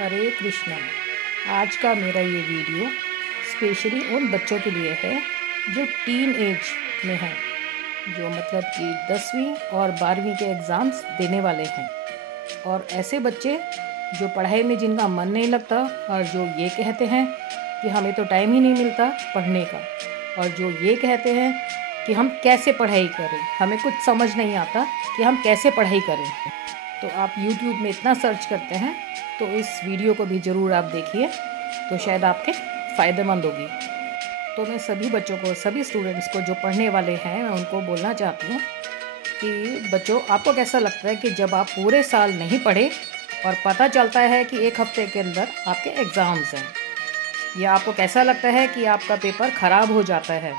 हरे कृष्णा। आज का मेरा ये वीडियो स्पेशली उन बच्चों के लिए है जो टीन एज में हैं, जो मतलब कि 10वीं और 12वीं के एग्ज़ाम्स देने वाले हैं। और ऐसे बच्चे जो पढ़ाई में जिनका मन नहीं लगता और जो ये कहते हैं कि हमें तो टाइम ही नहीं मिलता पढ़ने का, और जो ये कहते हैं कि हम कैसे पढ़ाई करें, हमें कुछ समझ नहीं आता कि हम कैसे पढ़ाई करें। तो आप YouTube में इतना सर्च करते हैं, तो इस वीडियो को भी ज़रूर आप देखिए, तो शायद आपके फ़ायदेमंद होगी। तो मैं सभी बच्चों को, सभी स्टूडेंट्स को जो पढ़ने वाले हैं, मैं उनको बोलना चाहती हूँ कि बच्चों, आपको कैसा लगता है कि जब आप पूरे साल नहीं पढ़े और पता चलता है कि एक हफ्ते के अंदर आपके एग्ज़ाम्स हैं, या आपको कैसा लगता है कि आपका पेपर ख़राब हो जाता है,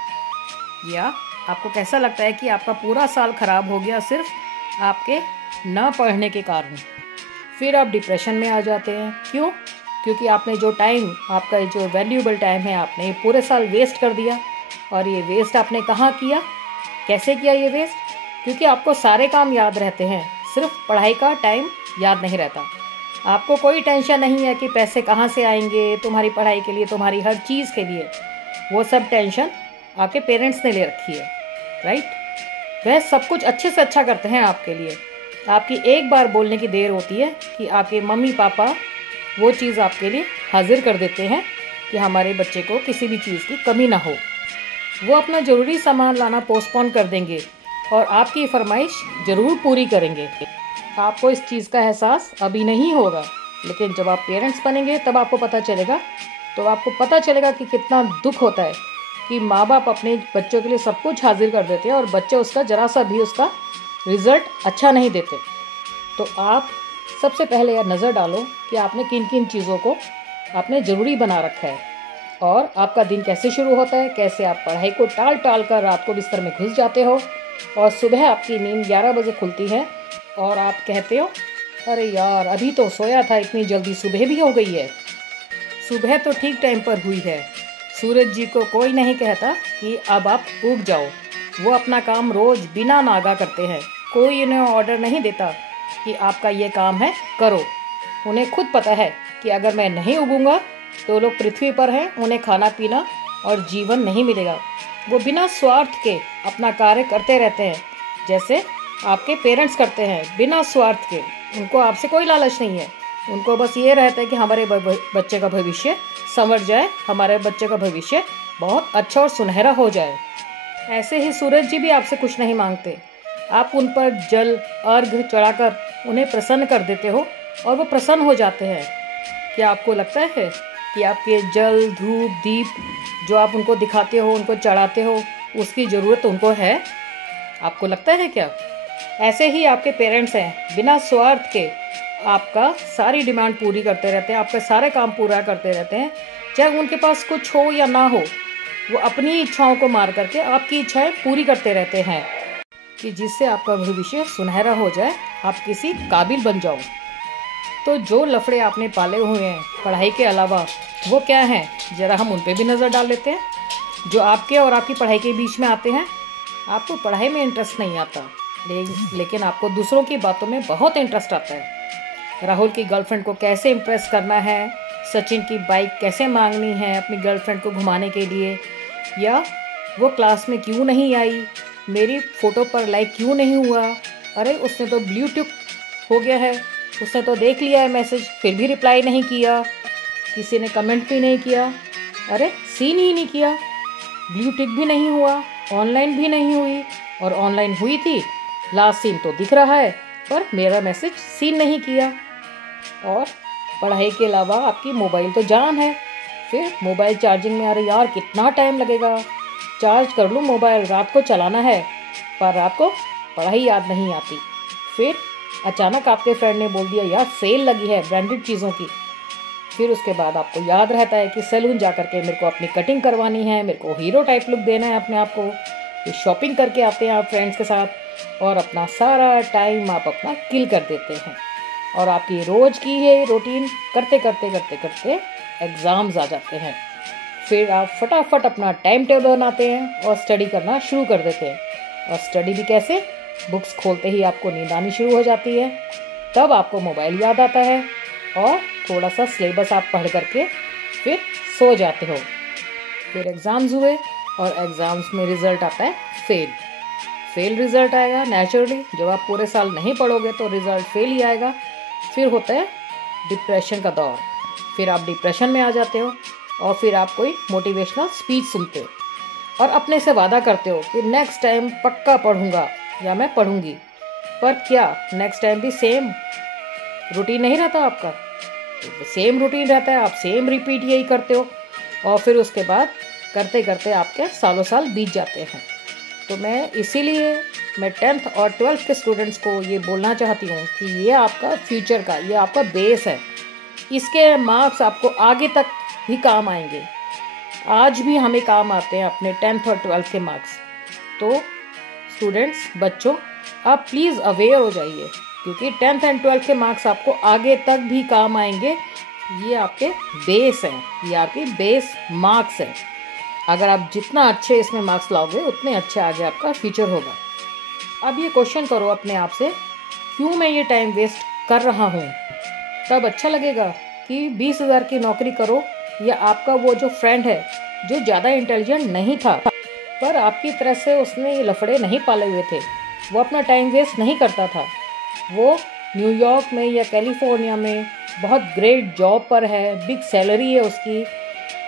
या आपको कैसा लगता है कि आपका पूरा साल ख़राब हो गया सिर्फ आपके ना पढ़ने के कारण। फिर आप डिप्रेशन में आ जाते हैं। क्यों? क्योंकि आपने जो टाइम, आपका जो वैल्यूएबल टाइम है, आपने ये पूरे साल वेस्ट कर दिया। और ये वेस्ट आपने कहाँ किया, कैसे किया ये वेस्ट? क्योंकि आपको सारे काम याद रहते हैं, सिर्फ पढ़ाई का टाइम याद नहीं रहता। आपको कोई टेंशन नहीं है कि पैसे कहाँ से आएंगे तुम्हारी पढ़ाई के लिए, तुम्हारी हर चीज़ के लिए। वो सब टेंशन आपके पेरेंट्स ने ले रखी है, राइट? वह सब कुछ अच्छे से अच्छा करते हैं आपके लिए। आपकी एक बार बोलने की देर होती है कि आपके मम्मी पापा वो चीज़ आपके लिए हाजिर कर देते हैं कि हमारे बच्चे को किसी भी चीज़ की कमी ना हो। वो अपना ज़रूरी सामान लाना पोस्टपोन कर देंगे और आपकी फरमाइश ज़रूर पूरी करेंगे। आपको इस चीज़ का एहसास अभी नहीं होगा, लेकिन जब आप पेरेंट्स बनेंगे तब आपको पता चलेगा। तो आपको पता चलेगा कि कितना दुख होता है कि माँ बाप अपने बच्चों के लिए सब कुछ हाजिर कर देते हैं और बच्चे उसका ज़रा सा भी उसका रिज़ल्ट अच्छा नहीं देते। तो आप सबसे पहले यह नज़र डालो कि आपने किन किन चीज़ों को आपने ज़रूरी बना रखा है, और आपका दिन कैसे शुरू होता है, कैसे आप पढ़ाई को टाल टाल कर रात को बिस्तर में घुस जाते हो और सुबह आपकी नींद 11 बजे खुलती है और आप कहते हो अरे यार अभी तो सोया था, इतनी जल्दी सुबह भी हो गई है। सुबह तो ठीक टाइम पर हुई है। सूरज जी को कोई नहीं कहता कि अब आप उग जाओ। वो अपना काम रोज़ बिना नागा करते हैं। कोई उन्हें ऑर्डर नहीं देता कि आपका ये काम है करो। उन्हें खुद पता है कि अगर मैं नहीं उगूंगा तो लोग पृथ्वी पर हैं, उन्हें खाना पीना और जीवन नहीं मिलेगा। वो बिना स्वार्थ के अपना कार्य करते रहते हैं, जैसे आपके पेरेंट्स करते हैं, बिना स्वार्थ के। उनको आपसे कोई लालच नहीं है। उनको बस ये रहता है कि हमारे बच्चे का भविष्य संवर जाए, हमारे बच्चे का भविष्य बहुत अच्छा और सुनहरा हो जाए। ऐसे ही सूरज जी भी आपसे कुछ नहीं मांगते। आप उन पर जल अर्घ चढ़ाकर उन्हें प्रसन्न कर देते हो और वो प्रसन्न हो जाते हैं। क्या आपको लगता है कि आपके जल धूप दीप जो आप उनको दिखाते हो, उनको चढ़ाते हो, उसकी ज़रूरत उनको है? आपको लगता है क्या? ऐसे ही आपके पेरेंट्स हैं, बिना स्वार्थ के आपका सारी डिमांड पूरी करते रहते हैं, आपका सारे काम पूरा करते रहते हैं, चाहे उनके पास कुछ हो या ना हो। वो अपनी इच्छाओं को मार करके आपकी इच्छाएं पूरी करते रहते हैं कि जिससे आपका भविष्य सुनहरा हो जाए, आप किसी काबिल बन जाओ। तो जो लफड़े आपने पाले हुए हैं पढ़ाई के अलावा, वो क्या हैं, ज़रा हम उन पे भी नज़र डाल लेते हैं। जो आपके और आपकी पढ़ाई के बीच में आते हैं। आपको पढ़ाई में इंटरेस्ट नहीं आता, लेकिन आपको दूसरों की बातों में बहुत इंटरेस्ट आता है। राहुल की गर्लफ्रेंड को कैसे इम्प्रेस करना है, सचिन की बाइक कैसे मांगनी है अपनी गर्लफ्रेंड को घुमाने के लिए, या वो क्लास में क्यों नहीं आई, मेरी फ़ोटो पर लाइक क्यों नहीं हुआ, अरे उसने तो ब्लू टिक हो गया है, उसने तो देख लिया है मैसेज फिर भी रिप्लाई नहीं किया, किसी ने कमेंट भी नहीं किया, अरे सीन ही नहीं किया, ब्लू टिक भी नहीं हुआ, ऑनलाइन भी नहीं हुई, और ऑनलाइन हुई थी, लास्ट सीन तो दिख रहा है पर मेरा मैसेज सीन नहीं किया। और पढ़ाई के अलावा आपकी मोबाइल तो जान है। फिर मोबाइल चार्जिंग में, अरे यार कितना टाइम लगेगा, चार्ज कर लूँ मोबाइल, रात को चलाना है, पर रात को पढ़ाई याद नहीं आती। फिर अचानक आपके फ्रेंड ने बोल दिया यार सेल लगी है ब्रांडेड चीज़ों की। फिर उसके बाद आपको याद रहता है कि सैलून जा कर के मेरे को अपनी कटिंग करवानी है, मेरे को हीरो टाइप लुक देना है अपने आप को। फिर शॉपिंग करके आते हैं आप फ्रेंड्स के साथ, और अपना सारा टाइम आप अपना किल कर देते हैं। और आपकी रोज़ की ये रूटीन करते करते करते करते एग्ज़ाम्स आ जाते हैं। फिर आप फटाफट अपना टाइम टेबल बनाते हैं और स्टडी करना शुरू कर देते हैं। और स्टडी भी कैसे, बुक्स खोलते ही आपको नींद आनी शुरू हो जाती है। तब आपको मोबाइल याद आता है, और थोड़ा सा सिलेबस आप पढ़ करके फिर सो जाते हो। फिर एग्ज़ाम्स हुए और एग्ज़ाम्स में रिज़ल्ट आता है फेल रिज़ल्ट आएगा नेचुरली। जब आप पूरे साल नहीं पढ़ोगे तो रिज़ल्ट फेल ही आएगा। फिर होता है डिप्रेशन का दौर। फिर आप डिप्रेशन में आ जाते हो और फिर आप कोई मोटिवेशनल स्पीच सुनते हो और अपने से वादा करते हो कि नेक्स्ट टाइम पक्का पढ़ूंगा या मैं पढ़ूंगी। पर क्या नेक्स्ट टाइम भी सेम रूटीन नहीं रहता आपका? तो सेम रूटीन रहता है, आप सेम रिपीट यही करते हो और फिर उसके बाद करते करते आपके सालों साल बीत जाते हैं। तो मैं इसीलिए 10th और 12th के स्टूडेंट्स को ये बोलना चाहती हूँ कि ये आपका फ्यूचर का, ये आपका बेस है। इसके मार्क्स आपको आगे तक भी काम आएंगे। आज भी हमें काम आते हैं अपने 10th और 12th के मार्क्स। तो स्टूडेंट्स, बच्चों, आप प्लीज़ अवेयर हो जाइए, क्योंकि 10th एंड 12th के मार्क्स आपको आगे तक भी काम आएंगे। ये आपके बेस हैं, ये आपके बेस मार्क्स हैं। अगर आप जितना अच्छे इसमें मार्क्स लाओगे उतने अच्छे आगे आपका फ्यूचर होगा। अब ये क्वेश्चन करो अपने आप से, क्यों मैं ये टाइम वेस्ट कर रहा हूँ? तब अच्छा लगेगा कि 20,000 की नौकरी करो या आपका वो जो फ्रेंड है जो ज़्यादा इंटेलिजेंट नहीं था पर आपकी तरह से उसने ये लफड़े नहीं पाले हुए थे, वो अपना टाइम वेस्ट नहीं करता था। वो न्यूयॉर्क में या कैलिफोर्निया में बहुत ग्रेट जॉब पर है, बिग सैलरी है उसकी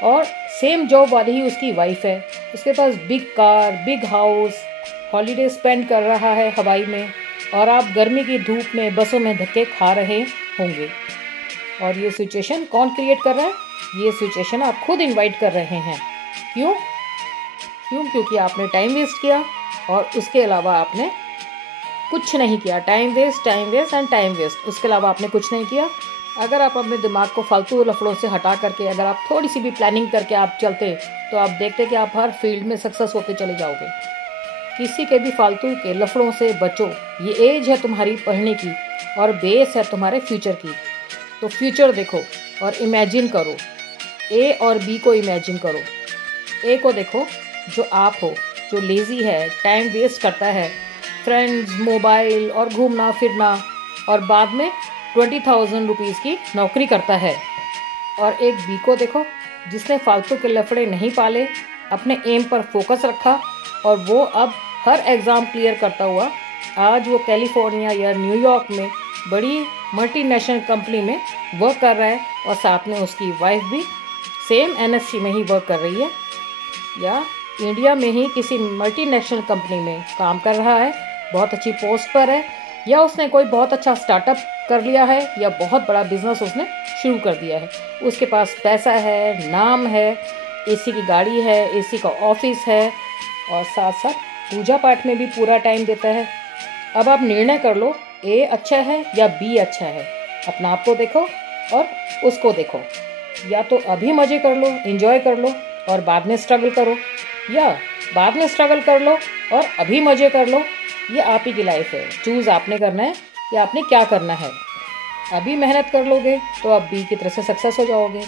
और सेम जॉब वाली ही उसकी वाइफ है। उसके पास big car, big house, holiday spend कर रहा है हवाई में और आप गर्मी की धूप में बसों में धक्के खा रहे होंगे। और ये सिचुएशन कौन क्रिएट कर रहा है? ये सिचुएशन आप खुद इनवाइट कर रहे हैं। क्यों? क्योंकि आपने टाइम वेस्ट किया और उसके अलावा आपने कुछ नहीं किया। Time waste and time waste, उसके अलावा आपने कुछ नहीं किया। अगर आप अपने दिमाग को फालतू लफड़ों से हटा करके अगर आप थोड़ी सी भी प्लानिंग करके आप चलते तो आप देखते कि आप हर फील्ड में सक्सेस होते चले जाओगे। किसी के भी फालतू के लफड़ों से बचो। ये एज है तुम्हारी पढ़ने की और बेस है तुम्हारे फ्यूचर की। तो फ्यूचर देखो और इमेजिन करो। ए और बी को इमेजिन करो। ए को देखो, जो आप हो, जो लेज़ी है, टाइम वेस्ट करता है, फ्रेंड्स, मोबाइल और घूमना फिरना, और बाद में 20,000 रुपीज़ की नौकरी करता है। और एक बी को देखो, जिसने फालतू के लफड़े नहीं पाले, अपने एम पर फोकस रखा और वो अब हर एग्ज़ाम क्लियर करता हुआ आज वो कैलिफोर्निया या न्यूयॉर्क में बड़ी मल्टीनेशनल कंपनी में वर्क कर रहा है और साथ में उसकी वाइफ भी सेम एनएससी में ही वर्क कर रही है या इंडिया में ही किसी मल्टीनेशनल कंपनी में काम कर रहा है, बहुत अच्छी पोस्ट पर है, या उसने कोई बहुत अच्छा स्टार्टअप कर लिया है या बहुत बड़ा बिजनेस उसने शुरू कर दिया है। उसके पास पैसा है, नाम है, एसी की गाड़ी है, एसी का ऑफिस है और साथ साथ पूजा पाठ में भी पूरा टाइम देता है। अब आप निर्णय कर लो, ए अच्छा है या बी अच्छा है। अपना आप को देखो और उसको देखो। या तो अभी मज़े कर लो, एंजॉय कर लो और बाद में स्ट्रगल करो, या बाद में स्ट्रगल कर लो और अभी मज़े कर लो। ये आप ही की लाइफ है, चूज़ आपने करना है कि आपने क्या करना है। अभी मेहनत कर लोगे तो आप बी की तरह से सक्सेस हो जाओगे,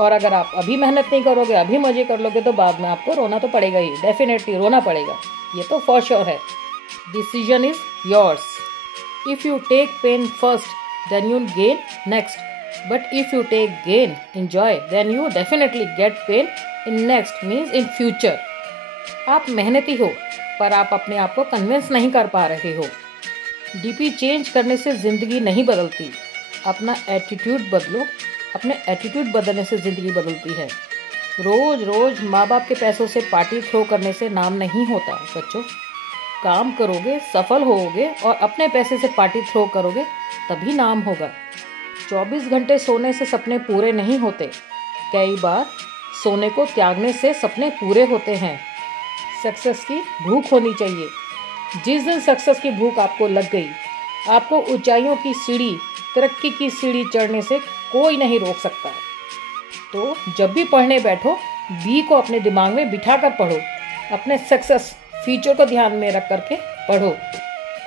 और अगर आप अभी मेहनत नहीं करोगे, अभी मज़े कर लोगे तो बाद में आपको रोना तो पड़ेगा ही, डेफिनेटली रोना पड़ेगा, ये तो फॉर श्योर है। Decision is yours. If you take pain first then you gain next, but if you take gain enjoy then you definitely get pain in next, means in future. आप मेहनती हो पर आप अपने आप को कन्विंस नहीं कर पा रहे हो। डीपी चेंज करने से ज़िंदगी नहीं बदलती, अपना एटीट्यूड बदलो। अपने एटीट्यूड बदलने से ज़िंदगी बदलती है। रोज़ रोज़ माँ बाप के पैसों से पार्टी थ्रो करने से नाम नहीं होता बच्चों। काम करोगे, सफल होगे और अपने पैसे से पार्टी थ्रो करोगे तभी नाम होगा। 24 घंटे सोने से सपने पूरे नहीं होते, कई बार सोने को त्यागने से सपने पूरे होते हैं। सक्सेस की भूख होनी चाहिए। जिस दिन सक्सेस की भूख आपको लग गई, आपको ऊंचाइयों की सीढ़ी, तरक्की की सीढ़ी चढ़ने से कोई नहीं रोक सकता। तो जब भी पढ़ने बैठो, बी को अपने दिमाग में बिठा कर पढ़ो, अपने सक्सेस फ्यूचर को ध्यान में रख करके पढ़ो।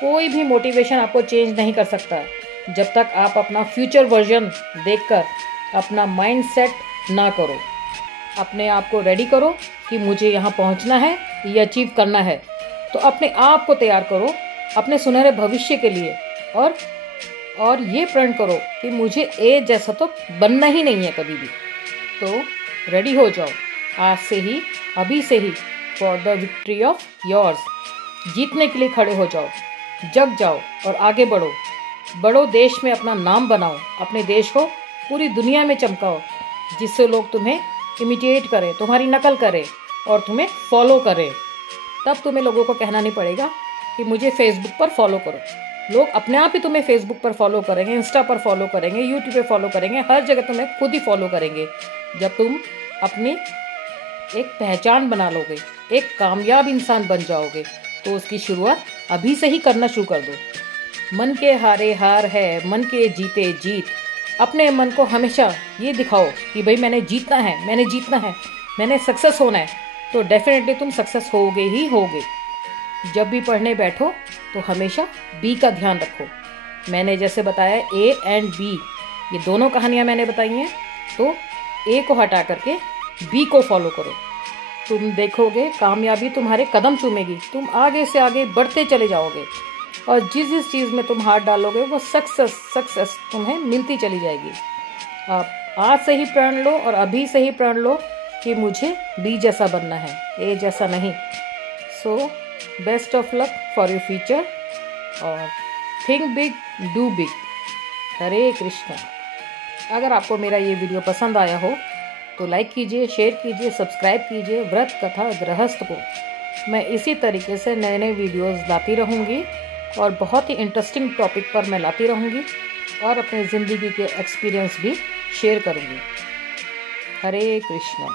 कोई भी मोटिवेशन आपको चेंज नहीं कर सकता जब तक आप अपना फ्यूचर वर्जन देखकर अपना माइंड सेट ना करो। अपने आप को रेडी करो कि मुझे यहाँ पहुँचना है, ये अचीव करना है। तो अपने आप को तैयार करो अपने सुनहरे भविष्य के लिए और और ये प्रण करो कि मुझे ए जैसा तो बनना ही नहीं है कभी भी। तो रेडी हो जाओ आज से ही, अभी से ही, for the victory of yours. जीतने के लिए खड़े हो जाओ, जग जाओ और आगे बढ़ो। बढ़ो, देश में अपना नाम बनाओ, अपने देश को पूरी दुनिया में चमकाओ, जिससे लोग तुम्हें इमिटेट करें, तुम्हारी नकल करें और तुम्हें फॉलो करें। तब तुम्हें लोगों को कहना नहीं पड़ेगा कि मुझे फेसबुक पर फॉलो करो। लोग अपने आप ही तुम्हें फेसबुक पर फॉलो करेंगे, इंस्टा पर फॉलो करेंगे, यूट्यूब पे फॉलो करेंगे, हर जगह तुम्हें खुद ही फॉलो करेंगे। जब तुम अपनी एक पहचान बना लोगे, एक कामयाब इंसान बन जाओगे, तो उसकी शुरुआत अभी से ही करना शुरू कर दो। मन के हारे हार है, मन के जीते जीत। अपने मन को हमेशा ये दिखाओ कि भाई मैंने जीतना है, मैंने जीतना है, मैंने सक्सेस होना है, तो डेफिनेटली तुम सक्सेस होगे ही होगे। जब भी पढ़ने बैठो तो हमेशा बी का ध्यान रखो। मैंने जैसे बताया ए एंड बी, ये दोनों कहानियाँ मैंने बताई हैं, तो ए को हटा करके बी को फॉलो करो। तुम देखोगे कामयाबी तुम्हारे कदम चूमेगी, तुम आगे से आगे बढ़ते चले जाओगे और जिस जिस चीज़ में तुम हाथ डालोगे वो सक्सेस तुम्हें मिलती चली जाएगी। आप आज से ही प्रण लो और अभी से ही प्रण लो कि मुझे बी जैसा बनना है, ए जैसा नहीं। So best of luck for your future और थिंक बिग, डू बिग। हरे कृष्णा। अगर आपको मेरा ये वीडियो पसंद आया हो तो लाइक कीजिए, शेयर कीजिए, सब्सक्राइब कीजिए। व्रत कथा गृहस्थ को मैं इसी तरीके से नए नए वीडियोस लाती रहूँगी और बहुत ही इंटरेस्टिंग टॉपिक पर मैं लाती रहूँगी और अपने ज़िंदगी के एक्सपीरियंस भी शेयर करूँगी। हरे कृष्णा।